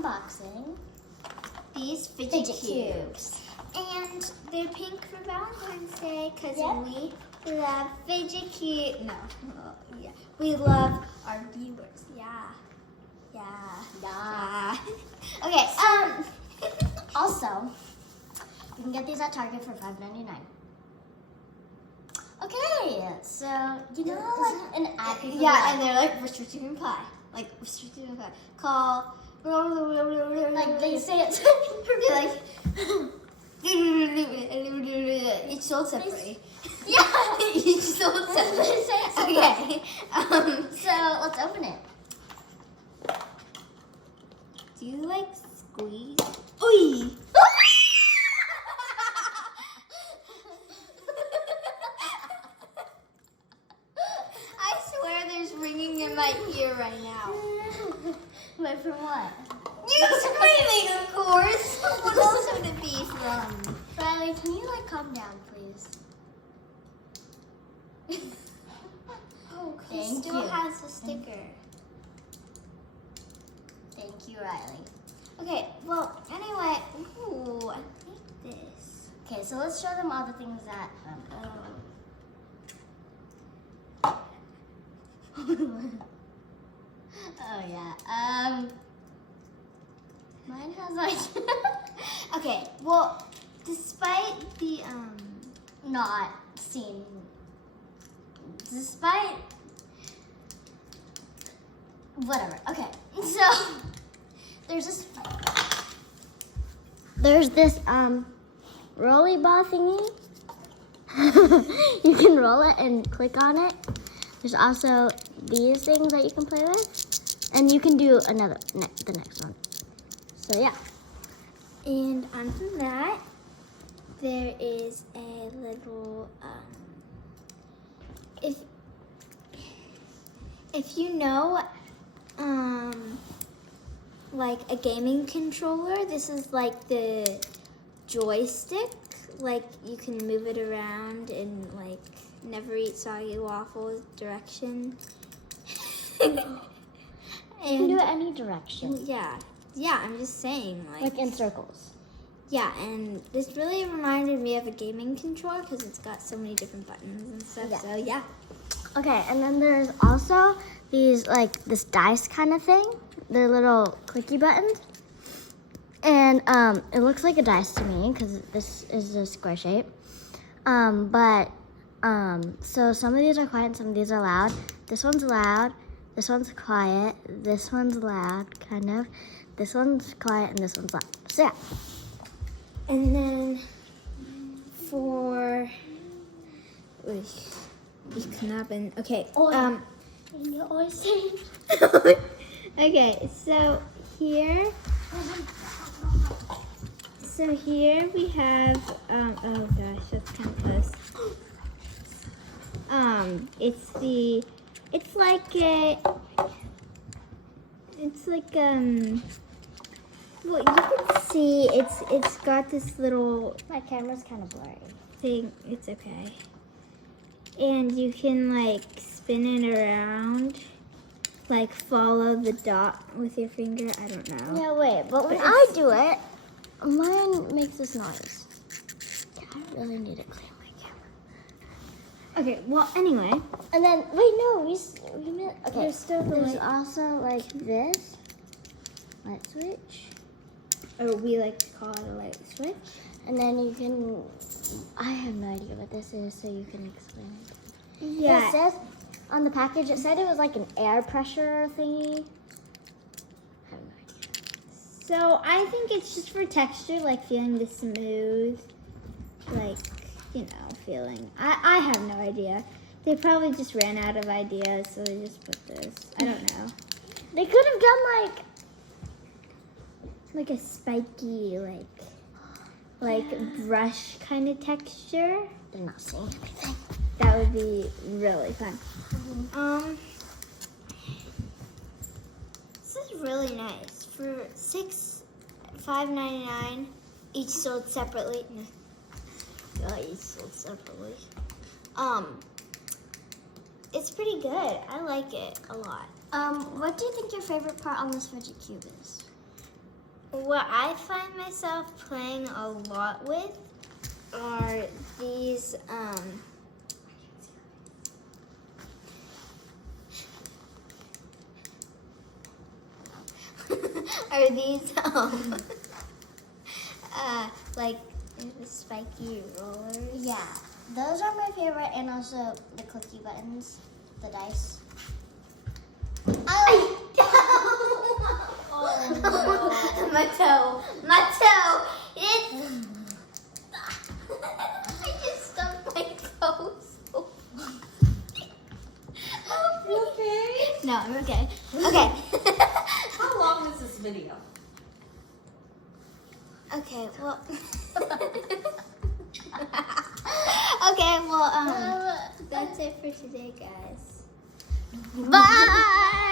unboxing these fidget cubes. And they're pink for Valentine's Day because we love fidget cubes. No, yeah, we love our viewers. Yeah. Okay. Also, you can get these at Target for $5.99. Okay, so you know like an ad. Yeah, and they're like restricted in pie. Like restricted in pie. Call. Like they say it. Like. It's sold separately. Yeah, it's sold separately. Okay. So let's open it. Do you like squeeze? Oi! I swear there's ringing in my ear right now. Wait, from what? You screaming, of course. What else would it be from? Riley, can you like calm down, please? Oh, Thank still you. has a sticker. Thank you, Riley. Okay, well, anyway, ooh, I like this. Okay, so let's show them all the things that. Oh yeah. Mine has like. Okay, well, despite the Not seen. Despite. Whatever. Okay, so there's this. There's this rolly ball thingy. You can roll it and click on it. There's also these things that you can play with, and you can do the next one. So yeah. and onto that, there is a little if you know like a gaming controller, this is like the joystick. Like you can move it around in like never eat soggy waffles direction. You can do it any direction. Yeah, I'm just saying Like in circles. Yeah, and this really reminded me of a gaming controller because it's got so many different buttons and stuff. Yeah. So yeah. Okay, and then there's also these like this dice kind of thing. They're little clicky buttons. And it looks like a dice to me because this is a square shape. So some of these are quiet and some of these are loud. This one's loud, this one's quiet, this one's loud, kind of. This one's quiet and this one's loud. So yeah. And then for okay. Okay, so here we have oh gosh, that's kind of close. It's like well, you can see it's got this little My camera's kind of blurry. thing. It's okay. And you can like spin it around, like follow the dot with your finger. I don't know. Yeah, wait, but when I do it, mine makes this noise. I really need to clean my camera. Okay, well, anyway. And then, wait, no, we missed. Okay, There's still the there's light. also like this light switch. Or we like to call it a light switch. And then you can, I have no idea what this is, so you can explain it. Yeah. It says, on the package, it said it was like an air pressure thingy. I have no idea. So I think it's just for texture, like feeling the smooth, like, you know, feeling. I have no idea. They probably just ran out of ideas, so they just put this. I don't know. They could have done Like a spiky, like brush kind of texture. they're not saying anything. That would be really fun. This is really nice. For $5.99, each sold separately. Each sold separately. It's pretty good. I like it a lot. What do you think your favorite part on this fidget cube is? what I find myself playing a lot with are these like the spiky rollers. Yeah, those are my favorite, and also the clicky buttons, the dice. Oh no. My toe. It's I just stubbed my toe. You okay? No, I'm okay. Okay. How long is this video? Okay, well. Okay, well, that's it for today, guys. Bye!